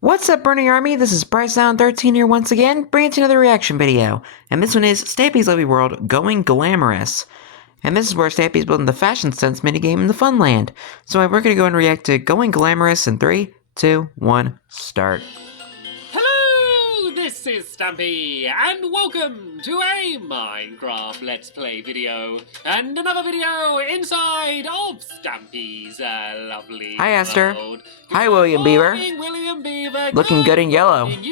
What's up, Burning Army? This is BryceAllen13 here once again, bringing you another reaction video. And this one is Stampy's Lovely World Going Glamorous. And this is where Stampy's building the Fashion Sense minigame in the Funland. So we're going to go and react to Going Glamorous in 3, 2, 1, start. Hello, this is Stampy, and welcome to a Minecraft Let's Play video, and another video inside of Stampy's lovely Hi, Esther. world. Hi, William Beaver. Morning, William Beaver. Looking good in yellow. Morning.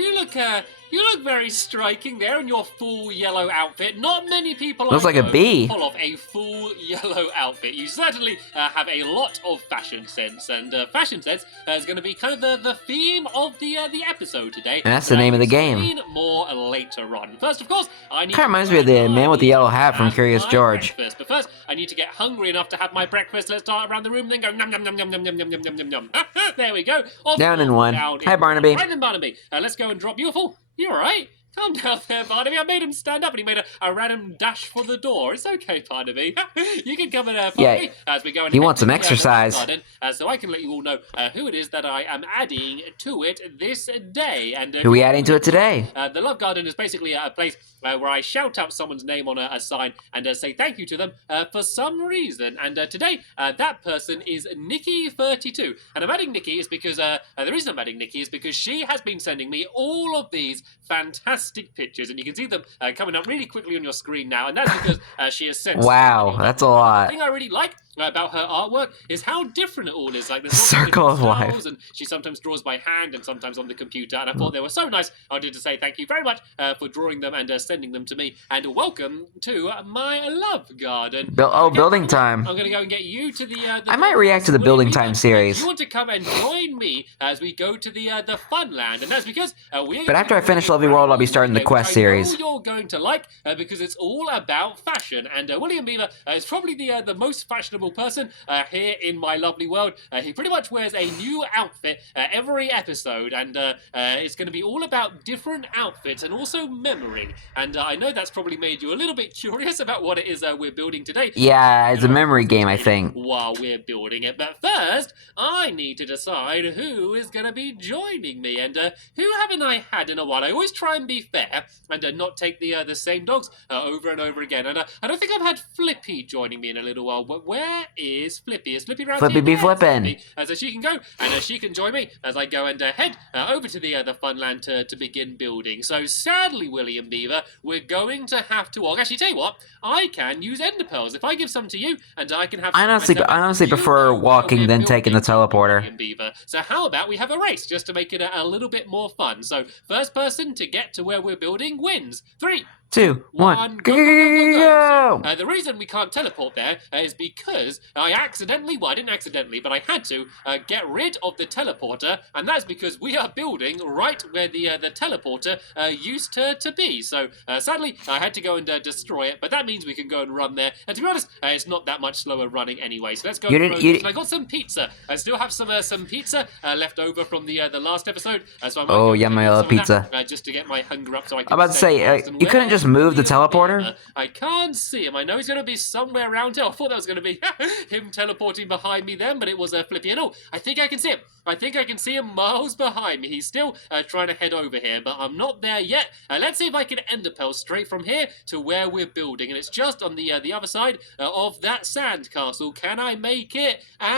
You look very striking there in your full yellow outfit. Not many people Looks I like a know bee. pull off a full yellow outfit. You certainly have a lot of fashion sense, and fashion sense is going to be kind of the theme of the episode today. And that's the name of the game. More later on. First, of course, I need. Kind of reminds me of the man with the yellow hat from Curious George. Breakfast. But first, I need to get hungry enough to have my breakfast. Let's start around the room, then go nom nom nom nom nom nom nom nom nom nom nom. There we go. Down in one. Hi, Barnaby. Right then, Barnaby. Let's go and drop you a full. You alright? Calm down there, Barnaby. I made him stand up and he made a random dash for the door. It's okay, Barnaby. You can come and follow me as we go and he wants some exercise. Garden, so I can let you all know who it is that I am adding to it this day. And Who are we adding to it today? The Love Garden is basically a place where I shout out someone's name on a sign and say thank you to them for some reason. And today, that person is Nikki32. And I'm adding Nikki is because, the reason I'm adding Nikki is because she has been sending me all of these fantastic pictures. And you can see them coming up really quickly on your screen now. And that's because she has sent... Wow, that's a lot. The thing I really like about her artwork is how different it all is. Like, there's Circle of life. and she sometimes draws by hand and sometimes on the computer. And I thought they were so nice. I wanted to say thank you very much for drawing them and sending them to me. And welcome to my love garden. Building time. I'm going to go and get you to the I might react to the building time series. If you want to come and join me as we go to the Funland, and that's because But after I finish Lovely World, I'll be starting the Quest series. I know you're going to like because it's all about fashion. And William Beaver is probably the most fashionable person here in my lovely world. He pretty much wears a new outfit every episode, and it's going to be all about different outfits and also memory. And I know that's probably made you a little bit curious about what it is we're building today. Yeah, it's a memory game, I think. While we're building it. But first, I need to decide who is going to be joining me. And who haven't I had in a while? I always try and be fair and not take the same dogs over and over again. And I don't think I've had Flippy joining me in a little while. But where is Flippy? Is Flippy around Flippy here? be flippin'. So she can go and she can join me as I go and head over to the Funland to begin building. So sadly, William Beaver, we're going to have to walk. Actually, tell you what, I can use ender pearls. If I give some to you and I can have some I honestly prefer walking than taking the teleporter. William Beaver. So how about we have a race just to make it a little bit more fun? So first person to get to where we're building wins. 3, 2, 1, go! The reason we can't teleport there is because I didn't accidentally, but I had to get rid of the teleporter, and that's because we are building right where the teleporter used to be. So sadly, I had to go and destroy it, but that means we can go and run there. And to be honest, it's not that much slower running anyway. So let's go. I got some pizza. I still have some pizza left over from the last episode. So yummy little pizza. Just to get my hunger up, so I can. I'm about to say, you couldn't just move the teleporter? I can't see him. I know he's going to be somewhere around here. I thought that was going to be him teleporting behind me then, but it was Flippy. And I think I can see him. I think I can see him miles behind me. He's still trying to head over here, but I'm not there yet. Let's see if I can enderpearl straight from here to where we're building. And it's just on the other side of that sand castle. Can I make it? And...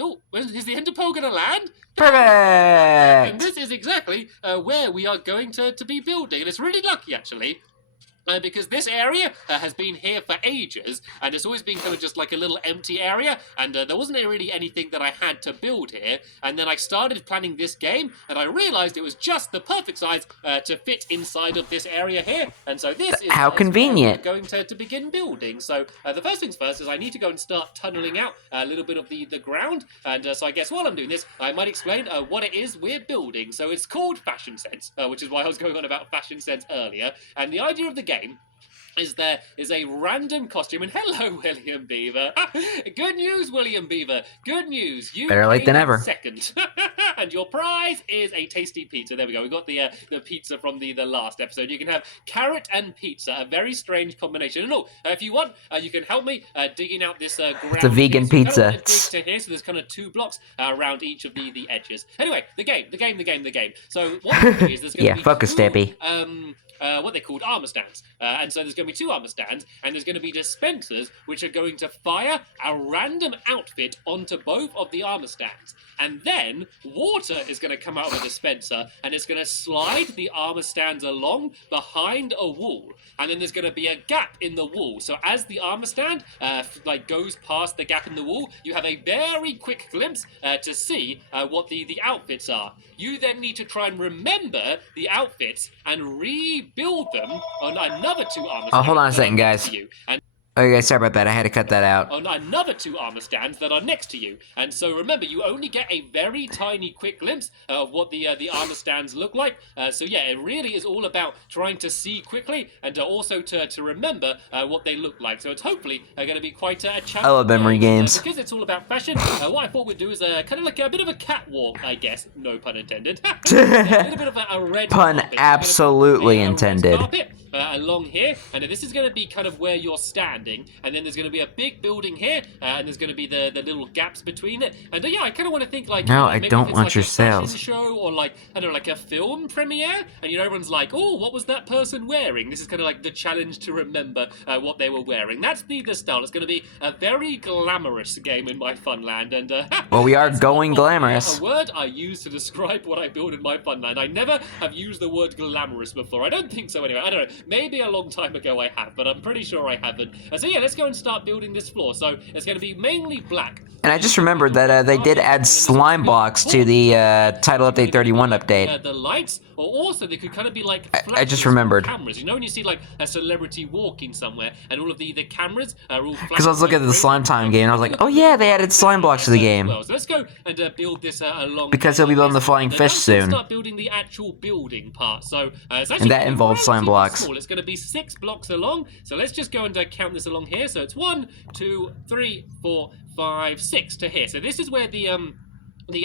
oh, is the enderpearl going to land? Perfect! And this is exactly where we are going to be building. And it's really lucky, actually. Because this area has been here for ages, and it's always been kind of just like a little empty area, and there wasn't really anything that I had to build here. And then I started planning this game, and I realized it was just the perfect size to fit inside of this area here. And so this is how convenient. We're going to begin building. So the first things first is I need to go and start tunneling out a little bit of the ground. And so I guess while I'm doing this, I might explain what it is we're building. So it's called Fashion Sense, which is why I was going on about Fashion Sense earlier. And the idea of the game is there is a random costume, and hello, William Beaver. Good news, William Beaver. Good news. You better late than ever. Second. and your prize is a tasty pizza. There we go. We got the pizza from the last episode. You can have carrot and pizza, a very strange combination. And if you want, you can help me digging out this ground. It's a vegan pizza. Dig to here, so there's kind of 2 blocks around each of the edges. Anyway, the game. So what we're doing is there's going to be focus, Stampy. what they called armor stands. And so there's going to be 2 armor stands, and there's going to be dispensers which are going to fire a random outfit onto both of the armor stands. And then water is going to come out of a dispenser, and it's going to slide the armor stands along behind a wall. And then there's going to be a gap in the wall. So as the armor stand goes past the gap in the wall, you have a very quick glimpse to see what the outfits are. You then need to try and remember the outfits and rebuild them on another 2 armor stands. Oh, hold on a second, guys. Okay, sorry about that. I had to cut that out. On another 2 armor stands that are next to you. And so remember, you only get a very tiny quick glimpse of what the armor stands look like. So yeah, it really is all about trying to see quickly and also to remember what they look like. So it's hopefully going to be quite a challenge. I love memory games. Because it's all about fashion, what I thought we'd do is kind of like a bit of a catwalk, I guess. No pun intended. A little bit of a red Pun carpet. absolutely intended. Along here, and this is going to be kind of where you're standing, and then there's going to be a big building here, and there's going to be the little gaps between it, and yeah, I kind of want to think like, no, I don't want like your a fashion sales show, or like, I don't know, like a film premiere, and everyone's like, oh, what was that person wearing? This is kind of like the challenge to remember what they were wearing. That's the style. It's going to be a very glamorous game in my Funland, and well, we are going glamorous. A word I use to describe what I build in my Funland. I never have used the word glamorous before. I don't think so anyway. I don't know. Maybe a long time ago I have, but I'm pretty sure I haven't. So yeah, let's go and start building this floor. So it's going to be mainly black. And I just remembered that they did add slime blocks to the Title Update 31 update. The lights, or also they could kind of be like I just remembered. Cameras. When you see like a celebrity walking somewhere, and all of the cameras are all. Because I was looking at the Slime Time game, and I was like, oh yeah, they added slime blocks to the game. So let's go and build this along. Because he'll be building the flying fish soon. Start building the actual building part. So it's and that involves slime blocks. Small. It's going to be 6 blocks along. So let's just go and count this along here. So it's 1, 2, 3, 4, 5, 6 to here. So this is where the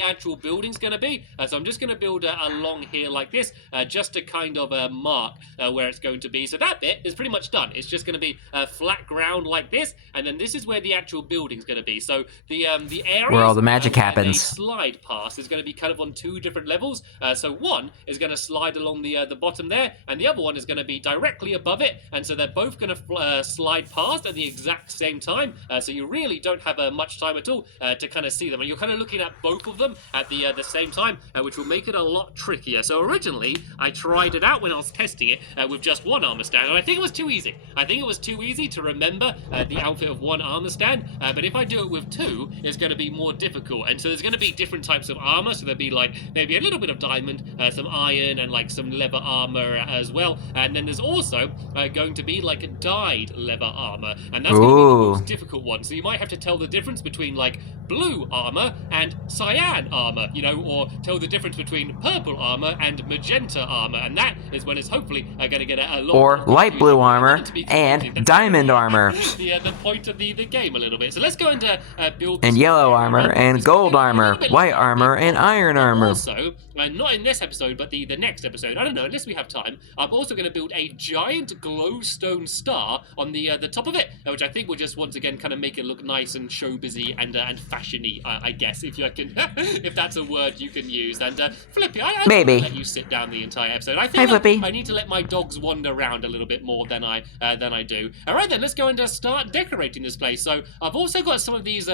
actual building's going to be. So I'm just going to build along here like this, just to kind of mark where it's going to be. So that bit is pretty much done. It's just going to be flat ground like this, and then this is where the actual building's going to be. So the area where all the magic happens. Slide past is going to be kind of on 2 different levels. So one is going to slide along the bottom there, and the other one is going to be directly above it. And so they're both going to slide past at the exact same time. So you really don't have much time at all to kind of see them, and you're kind of looking at both of them at the same time, which will make it a lot trickier. So originally I tried it out when I was testing it with just 1 armor stand, and I think it was too easy. I think it was too easy to remember the outfit of 1 armor stand, but if I do it with 2, it's going to be more difficult. And so there's going to be different types of armor. So there'll be like maybe a little bit of diamond, some iron, and like some leather armor as well. And then there's also going to be like a dyed leather armor, and that's going to be the most difficult one. So you might have to tell the difference between like blue armor and cyan armor, or tell the difference between purple armor and magenta armor, and that is when it's hopefully going to get a lot. Or light blue armor and diamond armor. The point of the game a little bit. So let's go and build. And yellow armor and gold armor, white armor and iron armor. Also, not in this episode, but the next episode. I don't know, unless we have time. I'm also going to build a giant glowstone star on the top of it, which I think will just once again kind of make it look nice and show-busy and fashion-y, I guess, if you can, if that's a word you can use. And Flippy, I maybe let you sit down the entire episode. I think Flippy. I need to let my dogs wander around a little bit more than I do. All right, then let's go and start decorating this place. So I've also got some of these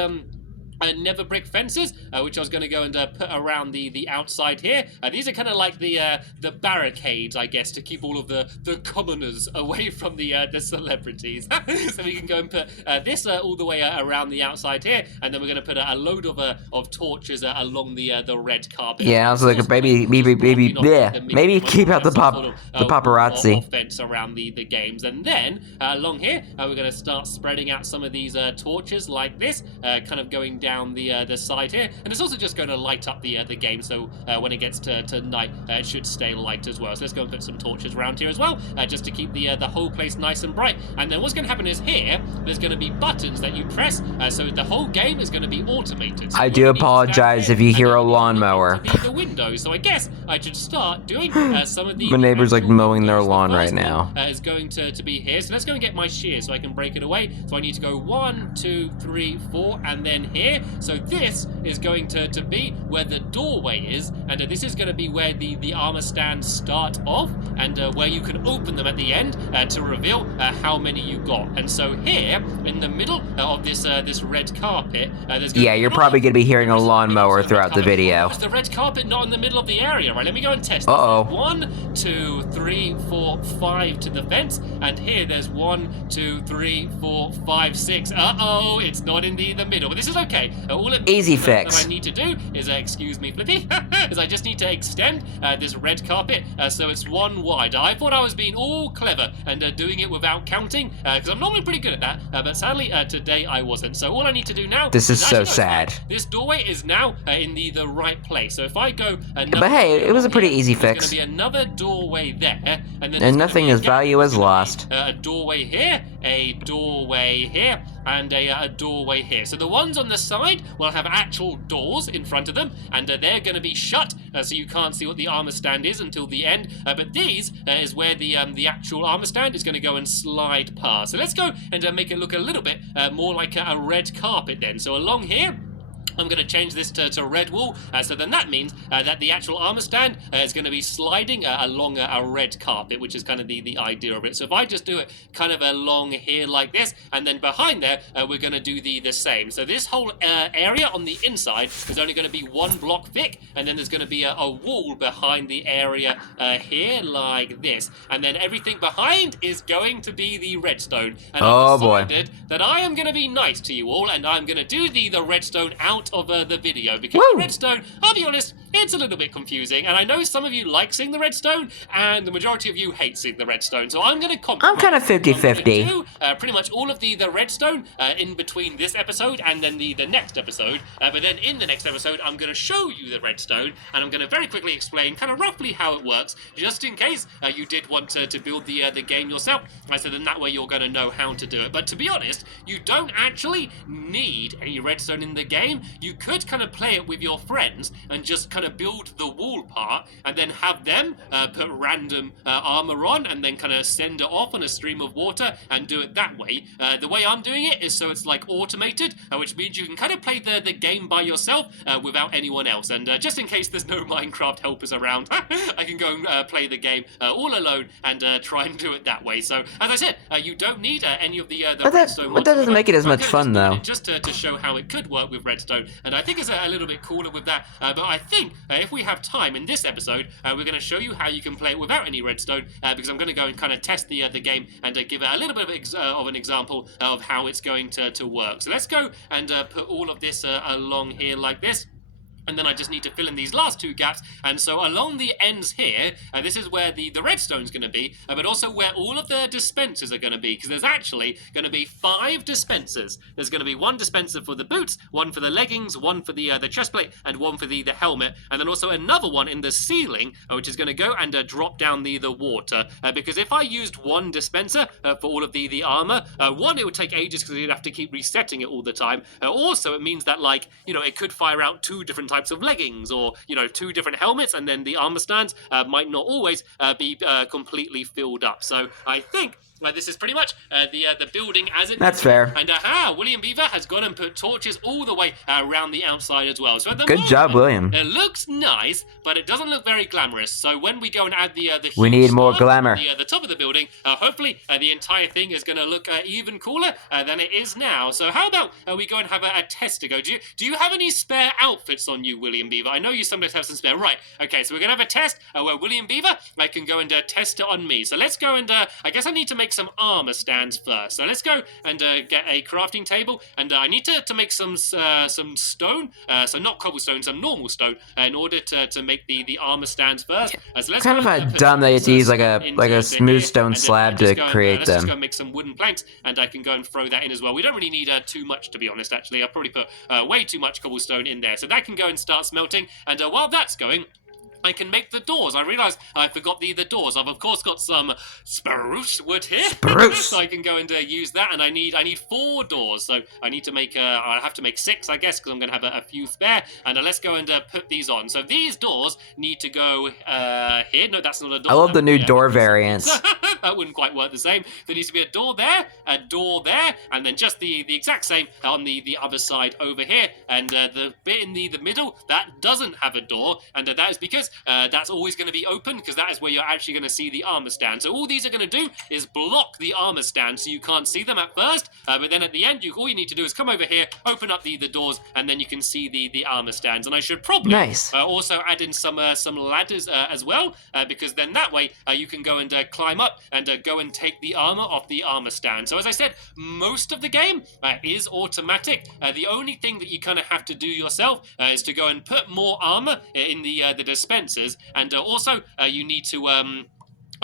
nether brick fences, which I was going to go and put around the outside here. These are kind of like the barricades, I guess, to keep all of the commoners away from the celebrities. So we can go and put this all the way around the outside here, and then we're going to put a load of torches along the red carpet. Yeah, I was like, maybe keep out the paparazzi. Fence around the games, and then along here we're going to start spreading out some of these torches like this, kind of going down the side here, and it's also just going to light up the game. So when it gets to night, it should stay light as well. So let's go and put some torches around here as well, just to keep the whole place nice and bright. And then what's going to happen is here, there's going to be buttons that you press, so the whole game is going to be automated. So I do apologize if you hear a lawnmower. The window. So I guess I should start doing some of the. My neighbor's like mowing their lawn right now. Is going to be here. So let's go and get my shears so I can break it away. So I need to go 1, 2, 3, 4, and then here. So this is going to be where the doorway is, and this is going to be where the armor stands start off, and where you can open them at the end to reveal how many you got. And so here in the middle of this red carpet, there's you're probably gonna be hearing a lawnmower throughout the video. Is the red carpet not in the middle of the area? Right, let me go and test. Uh-oh. 1, 2, 3, 4, 5 to the fence, and here there's 1, 2, 3, 4, 5, 6. Uh-oh, it's not in the middle, but this is okay. All it Easy means fix. that I need to do is, excuse me, Flippy, is I just need to extend this red carpet so it's 1 wide. I thought I was being all clever and doing it without counting, because I'm normally pretty good at that, but sadly today I wasn't. So all I need to do now. This is so sad. This doorway is now in the right place. So if I go, But hey, it was a pretty easy there's fix. going to be another doorway there, and then And nothing as value as lost. A doorway here, a doorway here, and a doorway here. So the ones on the side will have actual doors in front of them, and they're going to be shut, so you can't see what the armor stand is until the end. But these is where the actual armor stand is going to go and slide past. So let's go and make it look a little bit more like a red carpet then. So along here, I'm going to change this to red wool, so then that means that the actual armor stand is going to be sliding along a red carpet, which is kind of the idea of it. So if I just do it kind of along here like this, and then behind there, we're going to do the same. So this whole area on the inside is only going to be 1 block thick, and then there's going to be a wall behind the area here like this. And then everything behind is going to be the redstone. And I've decided that I am going to be nice to you all, and I'm going to do the redstone out of the video, because the redstone, I'll be honest, it's a little bit confusing, and I know some of you like seeing the redstone, and the majority of you hate seeing the redstone, so I'm going to compromise. I'm kind of 50-50. Pretty much all of the redstone in between this episode and then the next episode, but then in the next episode I'm going to show you the redstone, and I'm going to very quickly explain kind of roughly how it works, just in case you did want to build the game yourself, so then that way you're going to know how to do it. But to be honest, you don't actually need any redstone in the game. You could kind of play it with your friends and just kind of build the wall part, and then have them put random armor on, and then kind of send it off on a stream of water and do it that way. The way I'm doing it is so it's like automated, which means you can kind of play the game by yourself without anyone else. And just in case there's no Minecraft helpers around, I can go and play the game all alone and try and do it that way. So as I said, you don't need any of the redstone. But that doesn't make it as much fun though. Just to show how it could work with redstone, and I think it's a little bit cooler with that. But I think if we have time in this episode, we're going to show you how you can play it without any redstone, because I'm going to go and kind of test the game and give it a little bit of an example of how it's going to work. So let's go and put all of this along here like this. And then I just need to fill in these last 2 gaps. And so along the ends here, this is where the redstone's going to be, but also where all of the dispensers are going to be, because there's actually going to be 5 dispensers. There's going to be 1 dispenser for the boots, 1 for the leggings, 1 for the chest plate, and 1 for the helmet, and then also another one in the ceiling, which is going to go and drop down the water. Because if I used 1 dispenser for all of the armor, 1, it would take ages because you'd have to keep resetting it all the time. Also, it means that, like, you know, it could fire out 2 different types of leggings, or 2 different helmets, and then the armor stands might not always be completely filled up. So I think this is pretty much the building as it That's is. fair. And William Beaver has gone and put torches all the way around the outside as well. So at the Good moment, job, William. It looks nice, but it doesn't look very glamorous. So when we go and add the We huge need more star glamour. at the top of the building, hopefully the entire thing is going to look even cooler than it is now. So how about we go and have a test to go? Do you have any spare outfits on you, William Beaver? I know you sometimes have some spare. Right. Okay. So we're going to have a test where William Beaver can go and test it on me. So let's go and I guess I need to make make some armor stands first. So let's go and get a crafting table, and I need to make some stone, so not cobblestone, some normal stone, in order to make the armor stands first. So let's Kind go of and, dumb that you have to use like a into smooth here, stone and slab just to go and, create let's just go them. and make some wooden planks, and I can go and throw that in as well. We don't really need too much, to be honest. Actually, I'll probably put way too much cobblestone in there, so that can go and start smelting. And while that's going, I can make the doors. I realised I forgot the doors. I've of course got some spruce wood here, Spruce. so I can go and use that. And I need 4 doors, so I need to make. I have to make 6, I guess, because I'm going to have a few spare. And let's go and put these on. So these doors need to go here. No, that's not a door. I love the new door variants. variants. That wouldn't quite work the same. There needs to be a door there, and then just the exact same on the other side over here. And the bit in the middle that doesn't have a door, and that is because that's always going to be open, because that is where you're actually going to see the armor stand. So all these are going to do is block the armor stand, so you can't see them at first, but then at the end, all you need to do is come over here, open up the doors, and then you can see the armor stands. And I should probably also add in some ladders as well, because then that way you can go and climb up and go and take the armor off the armor stand. So as I said, most of the game is automatic. The only thing that you kind of have to do yourself is to go and put more armor in the dispensers, and also you need to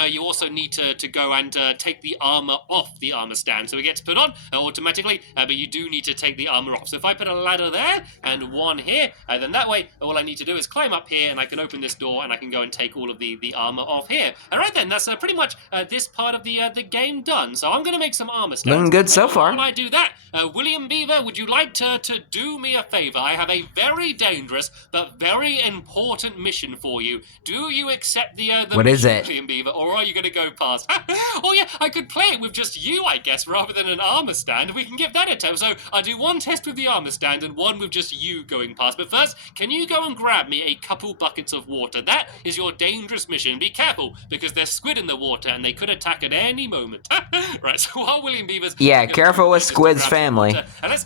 you also need to go and take the armor off the armor stand. So it gets put on automatically, but you do need to take the armor off. So if I put a ladder there and one here, then that way all I need to do is climb up here, and I can open this door, and I can go and take all of the armor off here. All right then, that's pretty much this part of the game done. So I'm going to make some armor stands. Looking good so far. While I do that, William Beaver, would you like to do me a favor? I have a very dangerous but very important mission for you. Do you accept the what mission, is it? William Beaver, or are you going to go past? Oh yeah, I could play it with just you, I guess, rather than an armor stand. We can give that a test. So I'll do one test with the armor stand and one with just you going past. But first, can you go and grab me a couple buckets of water? That is your dangerous mission. Be careful, because there's squid in the water and they could attack at any moment. Right, so while William Beaver's... Yeah, careful with Squid's family.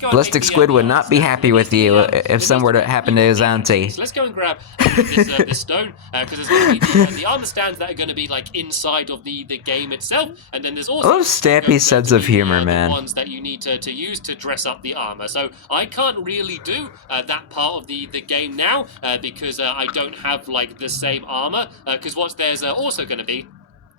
Ballistic Squid would not be happy with you if some were to happen to his auntie. So let's go and grab this stone, because there's going to be the armor stands that are going to be like inside of the game itself, and then there's also... I love Stampy's sense of humor, man. The ones that you need to use to dress up the armor. So I can't really do that part of the game now, because I don't have like the same armor, because what there's also going to be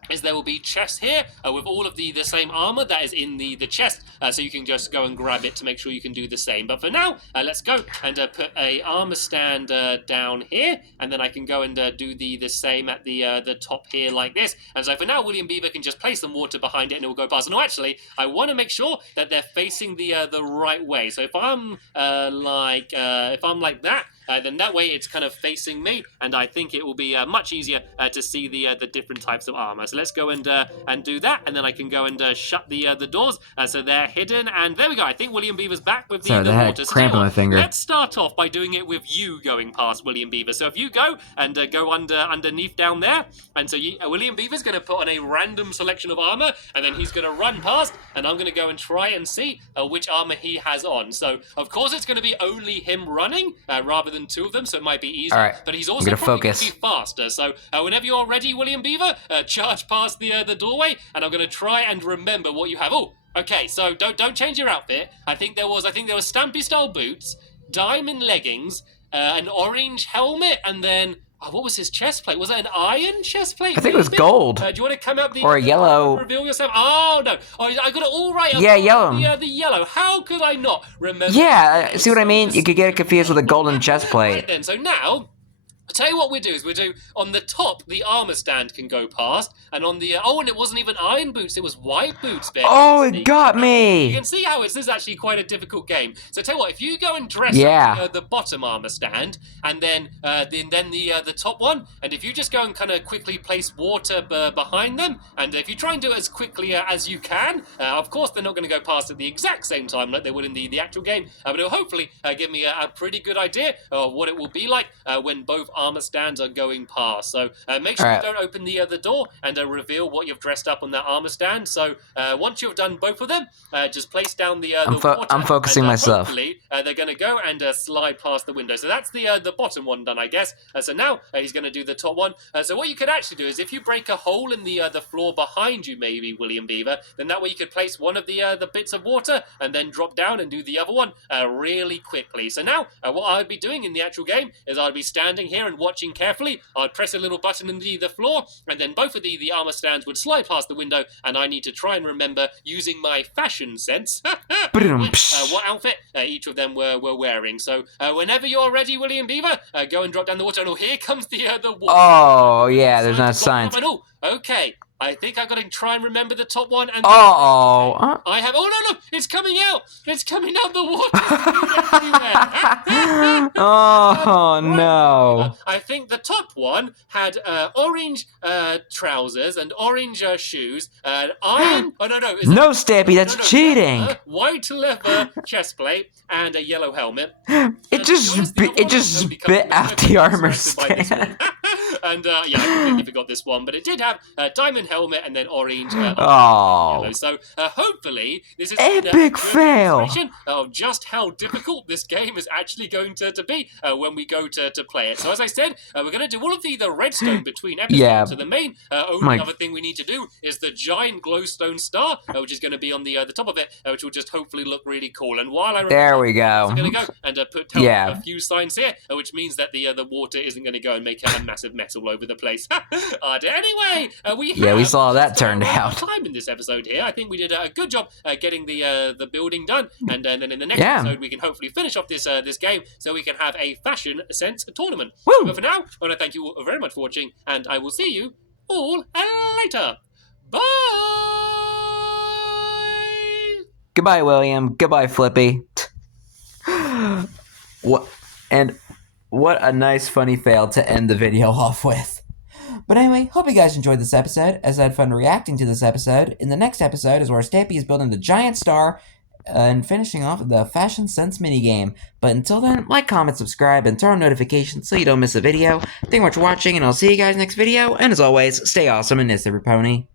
is there will be chests here with all of the same armor that is in the chest, so you can just go and grab it to make sure you can do the same. But for now, let's go and put a armor stand down here, and then I can go and do the same at the top here like this. And so for now, William Beaver can just place some water behind it and it will go past. No, actually, I want to make sure that they're facing the right way. So if I'm like that, then that way it's kind of facing me, and I think it will be much easier to see the different types of armor. So let's go and do that, and then I can go and shut the doors, so they're hidden. And there we go. I think William Beaver's back with the water. So cramp on my finger. Let's start off by doing it with you going past William Beaver. So if you go and go underneath down there, and so William Beaver's going to put on a random selection of armor, and then he's going to run past, and I'm going to go and try and see which armor he has on. So of course it's going to be only him running rather than 2 of them, so it might be easier. All right, but he's also probably going to be faster. So whenever you're ready, William Beaver, charge past the doorway, and I'm going to try and remember what you have. Oh, okay. So don't change your outfit. I think there was Stampy style boots, diamond leggings, an orange helmet, and then what was his chest plate? Was it an iron chest plate? I think it was gold. Do you want to come up or a yellow? Reveal yourself. Oh no! Oh, I got it all right. Yeah, yellow. The yellow. How could I not remember? Yeah, see what I mean? You could get it confused with a golden chest plate. Right then. So now, I'll tell you what we do is on the top, the armor stand can go past, and on the and it wasn't even iron boots, it was white boots. Ben. Oh, it got me! You can see how this is actually quite a difficult game. So tell you what, if you go and dress up the bottom armor stand, and then the top one, and if you just go and kind of quickly place water behind them, and if you try and do it as quickly as you can, of course they're not going to go past at the exact same time like they would in the actual game, but it'll hopefully give me a pretty good idea of what it will be like when both armor stands are going past. So make sure Alright. you don't open the door and reveal what you've dressed up on that armor stand. So once you've done both of them, just place down the water. I'm focusing and, myself. Hopefully, they're going to go and slide past the window. So that's the bottom one done, I guess. So now he's going to do the top one. So what you could actually do is if you break a hole in the floor behind you, maybe, William Beaver, then that way you could place one of the bits of water and then drop down and do the other one really quickly. So now what I'd be doing in the actual game is I'd be standing here and watching carefully. I'd press a little button in the floor, and then both of the armor stands would slide past the window, and I need to try and remember, using my fashion sense, what outfit each of them were wearing. So whenever you're ready, William Beaver, go and drop down the water. And here comes the water. Oh, yeah, there's no signs. Okay. I think I've got to try and remember the top one. And I have. Oh no! It's coming out! It's coming out the water. Oh no! I think the top one had orange trousers and orange shoes. Iron. Oh no! No, Stampy, that's cheating. White leather chest plate and a yellow helmet. It just bit out the armor stand. And yeah, I completely forgot this one, but it did have a diamond helmet and then orange. Yellow. So hopefully this is epic fail of just how difficult this game is actually going to be when we go to play it. So as I said, we're going to do all of the redstone between episodes. Yeah. So the main only other thing we need to do is the giant glowstone star, which is going to be on the top of it, which will just hopefully look really cool. And while I there we go. I'm going to go and put down a few signs here, which means that the water isn't going to go and make a massive mess all over the place. Anyway, we saw that turned out. Time in this episode here. I think we did a good job getting the building done, and then in the next episode we can hopefully finish off this game so we can have a fashion sense tournament. Woo! But for now, I want to thank you all very much for watching, and I will see you all later. Bye. Goodbye, William. Goodbye, Flippy. What a nice, funny fail to end the video off with. But anyway, hope you guys enjoyed this episode, as I had fun reacting to this episode. In the next episode is where Stampy is building the giant star and finishing off the Fashion Sense minigame. But until then, like, comment, subscribe, and turn on notifications so you don't miss a video. Thank you much for watching, and I'll see you guys next video. And as always, stay awesome and miss every pony.